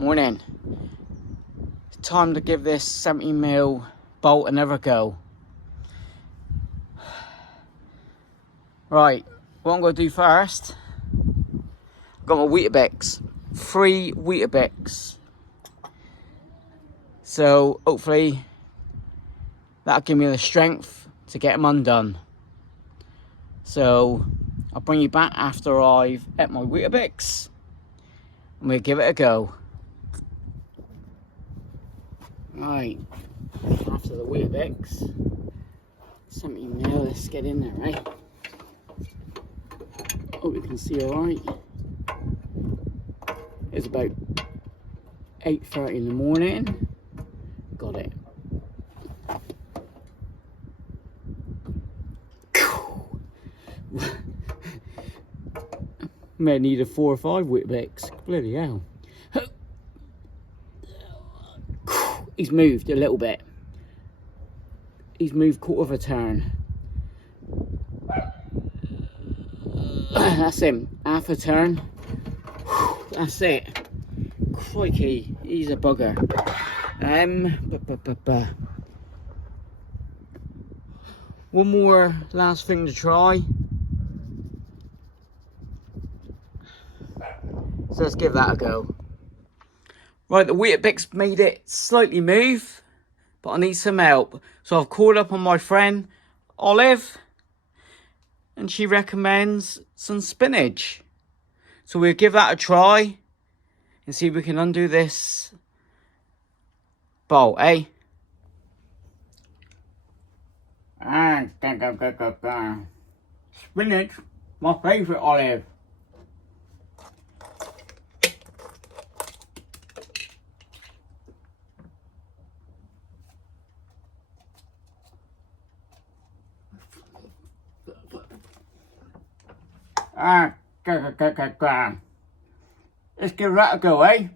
Morning. It's time to give this 70mm bolt another go. Right, what I'm going to do first, I've got my Weetabix, 3 Weetabix. So hopefully that'll give me the strength to get them undone. So I'll bring you back after I've ate my Weetabix and we'll give it a go. Right, after the Weetabix, 70mm, let's get in there, right? Hope you can see alright. It's about 8:30 in the morning. Got it. May need a 4 or 5 Weetabix. Bloody hell. He's moved a little bit. He's moved quarter of a turn. That's him. Half a turn. That's it. Crikey, he's a bugger. One more last thing to try. So let's give that a go. Right, the Weetabix made it slightly move, but I need some help. So I've called up on my friend Olive, and she recommends some spinach. So we'll give that a try and see if we can undo this bolt, eh? Spinach, my favourite, Olive. Let's give that a go, eh?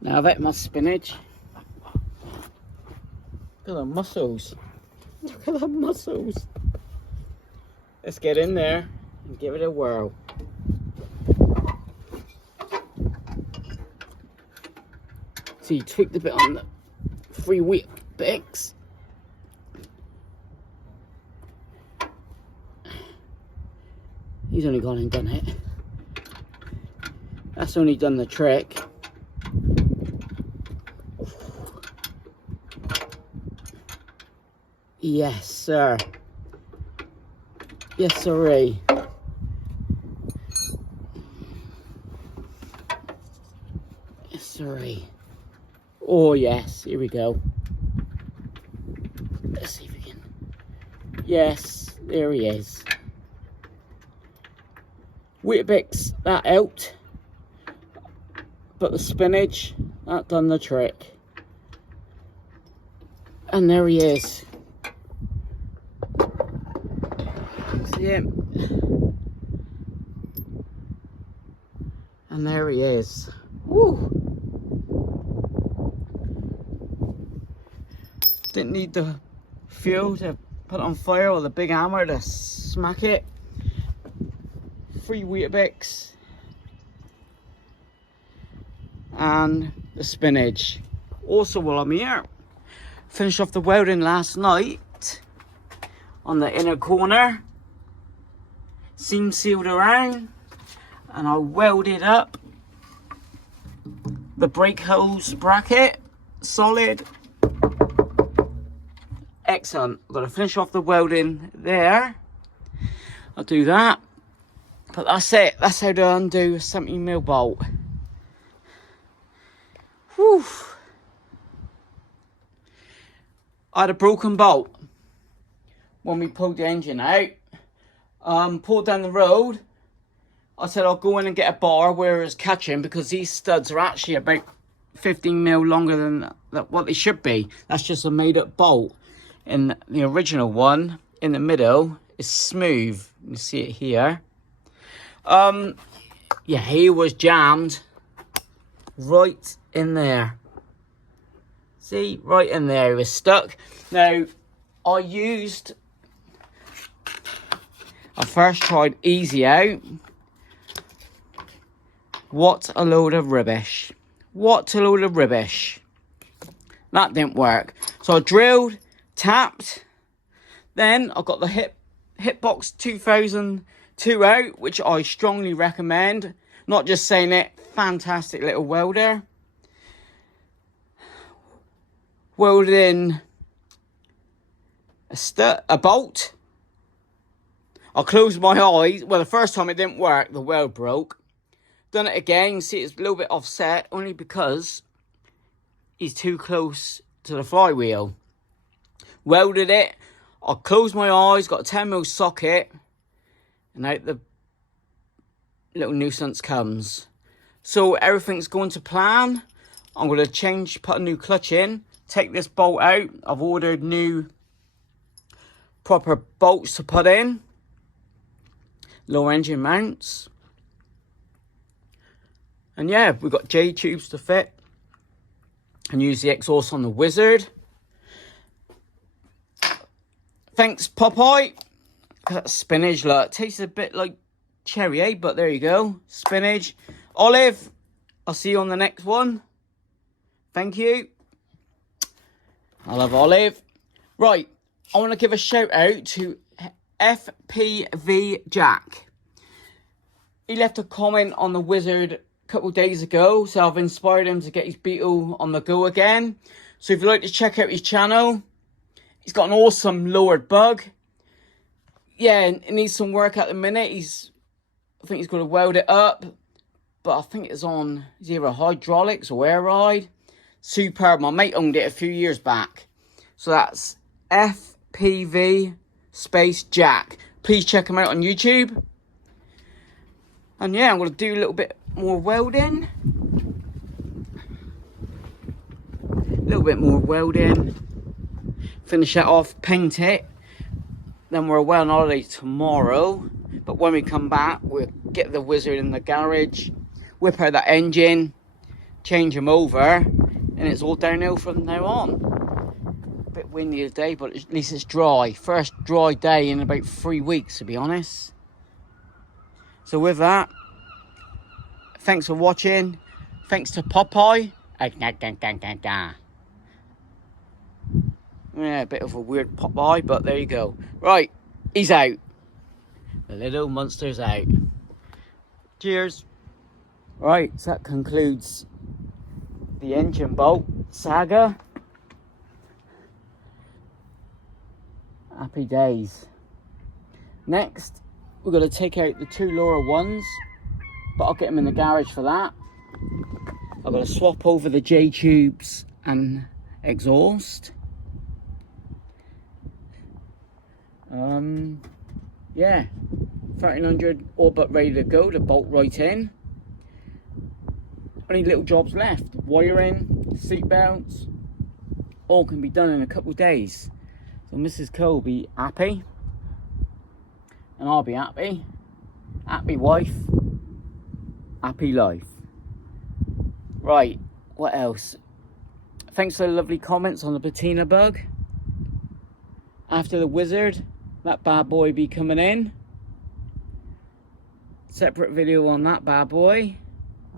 Now I've ate my spinach. Look at the muscles. Look at the muscles. Let's get in there and give it a whirl. So you tweaked a bit on the 3 Weetabix. He's only gone and done it. That's only done the trick. Yes, sir. Yes, sirree. Yes, sirree. Oh, yes. Here we go. Let's see if we can. Yes, there he is. Weetabix, that helped, but the spinach, that done the trick. And there he is. See him? And there he is. Woo! Didn't need the fuel to put on fire or the big hammer to smack it. 3 Weetabix and the spinach. Also, while I'm here, finished off the welding last night on the inner corner, seam sealed around, and I welded up the brake hose bracket solid. Excellent. I've got to finish off the welding there. I'll do that. But that's it. That's how to undo a 70mm bolt. Whew. I had a broken bolt when we pulled the engine out. Pulled down the road. I said I'll go in and get a bar where it's catching, because these studs are actually about 15mm longer than what they should be. That's just a made up bolt. And the original one in the middle is smooth. You can see it here. Yeah, he was jammed right in there. See, right in there, he was stuck. Now, I used I first tried easy out. What a load of rubbish. What a load of rubbish. That didn't work. So I drilled, tapped. Then I got the Hitbox 2002 out, which I strongly recommend. Not just saying it, fantastic little welder. Welded in a bolt. I closed my eyes. Well, the first time it didn't work, the weld broke. Done it again. You see it's a little bit offset, only because he's too close to the flywheel. Welded it. I closed my eyes, got a 10mm socket, and out the little nuisance comes. So everything's going to plan. I'm going to put a new clutch in, take this bolt out. I've ordered new proper bolts to put in. Lower engine mounts. And yeah, we've got J tubes to fit. And use the exhaust on the Wizard. Thanks, Popeye. That spinach, look, tastes a bit like cherry, eh? But there you go. Spinach. Olive, I'll see you on the next one. Thank you. I love Olive. Right, I want to give a shout out to FPV Jack. He left a comment on the Wizard a couple of days ago, so I've inspired him to get his beetle on the go again. So if you'd like to check out his channel, he's got an awesome lowered bug. Yeah, it needs some work at the minute. I think he's going to weld it up, but I think it's on either hydraulics or air ride. Superb. My mate owned it a few years back. So that's FPV space Jack. Please check him out on YouTube. And yeah, I'm going to do a little bit more welding. A little bit more welding. Finish that off, paint it. Then we're away on holiday tomorrow. But when we come back, we'll get the Wizard in the garage, whip out that engine, change him over, and it's all downhill from now on. A bit windy today, but at least it's dry. First dry day in about 3 weeks, to be honest. So with that, thanks for watching. Thanks to Popeye. Yeah, a bit of a weird Popeye, but there you go. Right, he's out. The little monster's out. Cheers. Right, so that concludes the engine bolt saga. Happy days. Next, we're going to take out the two lower ones, but I'll get them in the garage for that. I'm going to swap over the J tubes and exhaust. Yeah, 1300 all but ready to go to bolt right in. Only little jobs left: wiring, seat belts. All can be done in a couple of days. So Mrs. Co will be happy, and I'll be happy. Happy wife, happy life. Right, what else? Thanks for the lovely comments on the patina bug. After the Wizard, that bad boy be coming in. Separate video on that bad boy.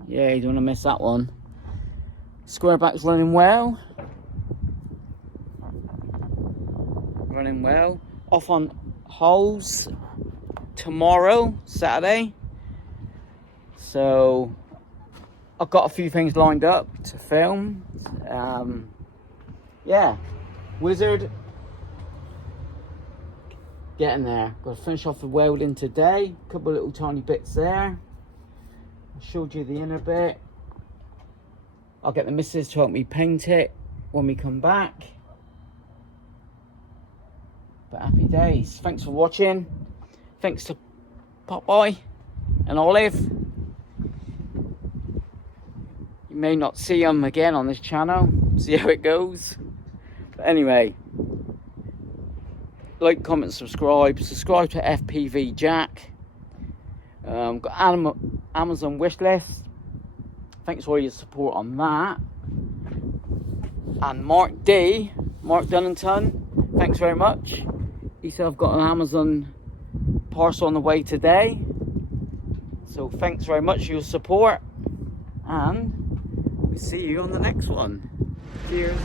Yeah, you don't want to miss that one. Squareback's running well. Running well. Off on holes tomorrow, Saturday. So I've got a few things lined up to film. Yeah, Wizard. Getting there. Got to finish off the welding today. A couple of little tiny bits there. I showed you the inner bit. I'll get the missus to help me paint it when we come back. But happy days. Thanks for watching. Thanks to Popeye and Olive. You may not see them again on this channel. See how it goes. But anyway, like, comment, subscribe to FPV Jack. Got Amazon wish list. Thanks for all your support on that. And Mark Dunnington, thanks very much. He said I've got an Amazon parcel on the way today. So thanks very much for your support, and we'll see you on the next one. Cheers.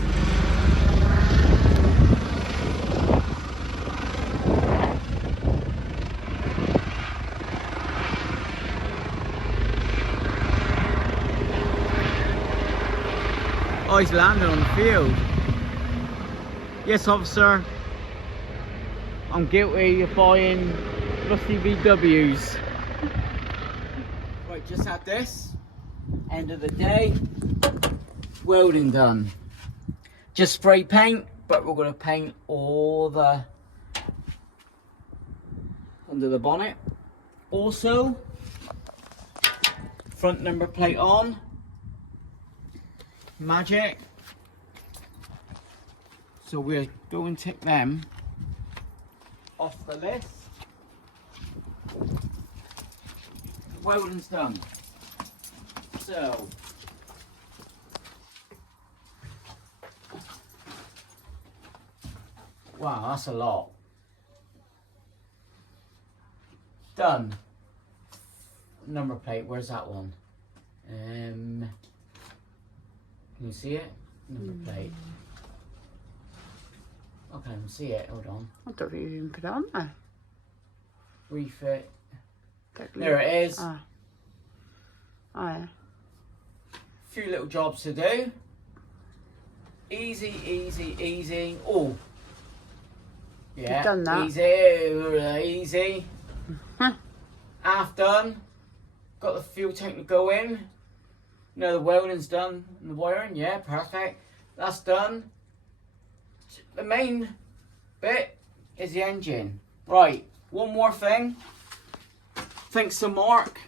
Oh, he's landed on the field. Yes, officer. I'm guilty of buying rusty VWs. Right, just had this. End of the day. Welding done. Just spray paint, but we're going to paint all the under the bonnet. Also, front number plate on. Magic. So we'll go and tick them off the list. Welding's done. So wow, that's a lot. Done. Number plate, where's that one? Can you see it? Number plate. Okay, I can see it. Hold on. I don't think you even put it on there. Refit. There it is. Ah. Oh, yeah. Few little jobs to do. Easy, easy, easy. Oh. Yeah. You've done that. Easy, easy. Half done. Got the fuel tank to go in. No, the welding's done. And the wiring, yeah, perfect. That's done. The main bit is the engine. Right, one more thing. Thanks to Mark.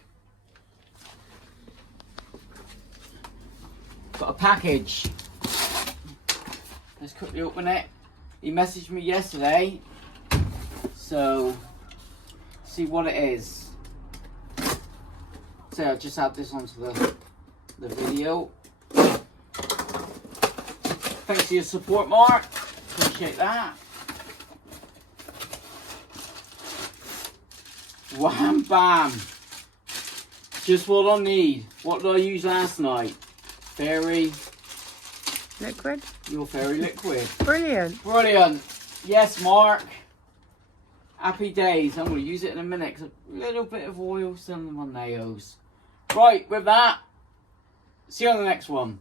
Got a package. Let's quickly open it. He messaged me yesterday. So, see what it is. So, I'll just add this onto the video. Thanks for your support, Mark. Appreciate that. Wham bam. Just what I need. What did I use last night? Fairy Liquid? Your fairy liquid. Brilliant. Brilliant. Yes, Mark. Happy days. I'm going to use it in a minute. 'Cause a little bit of oil still on my nails. Right, with that, see you on the next one.